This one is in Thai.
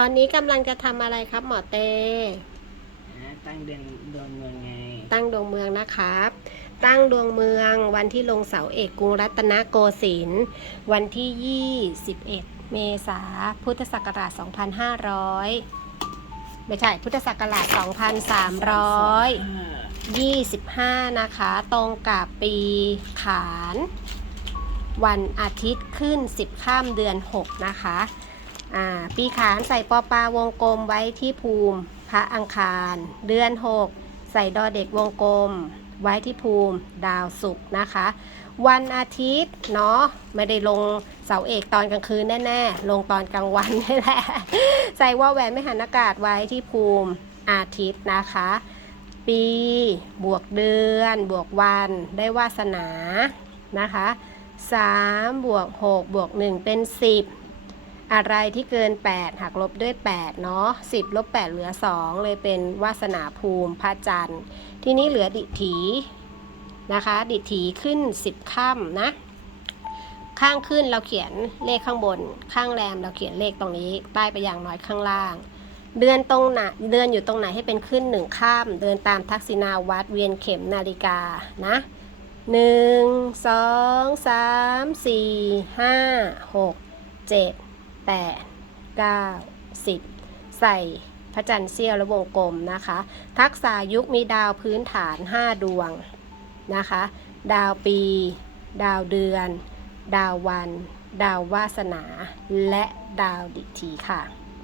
ตอนนี้กำลังจะทำอะไรครับ หมอเต ตั้งเดือนดวงเมืองไง ตั้งดวงเมืองนะครับ ตั้งดวงเมืองวันที่ลงเสาเอกกรุงรัตนโกสินทร์วันที่ 21 เมษาพุทธศักราช 2500 ไม่ใช่ พุทธศักราช 2325 นะคะ ตรงกับปีขาน วันอาทิตย์ขึ้น 10 ข้ามเดือน 6 นะคะ ปีขานใส่ปอปลาวงกลมไว้ที่ภูมิพระอังคาร เดือน 6 ใส่ดอเด็กวงกลม ไว้ที่ภูมิดาวศุกร์นะคะ วันอาทิตย์เนาะไม่ได้ลงเสาเอกตอนกลางคืนแน่ๆ ลงตอนกลางวันนี่แหละใส่ว่าแหวนไม่หันอากาศไว้ที่ภูมิอาทิตย์นะคะ ปีบวกเดือน บวกวันได้วาสนานะคะ3บวก6บวก1เป็น 10 อะไรที่เกิน 8 หักลบด้วย 8 เนาะ10 ลบ 8 เหลือ 2 เลยเป็นวาสนาภูมิพระจันทร์ ที่นี้เหลือดิถีนะคะ ดิถีขึ้น 10ค่ำนะ ข้างขึ้นเราเขียนเลขข้างบน ข้างแรมเราเขียนเลขตรงนี้ใต้ไปอย่างน้อยข้างล่าง เดือนตรงไหนเดือนอยู่ตรงไหนให้เป็นขึ้นหนึ่งข้าม เดินตามทักษิณาวัดเวียนเข็มนาฬิกานะหนึ่งสองสามสี่ห้าหกเจ็ด แปดเก้าสิบใส่พระจันทร์เสี้ยวและวงกลมนะคะ ทักษายุคมีดาวพื้นฐาน 5 ดวงนะคะ ดาวปี ดาวเดือน ดาววัน ดาววาสนา และดาวดิถีค่ะ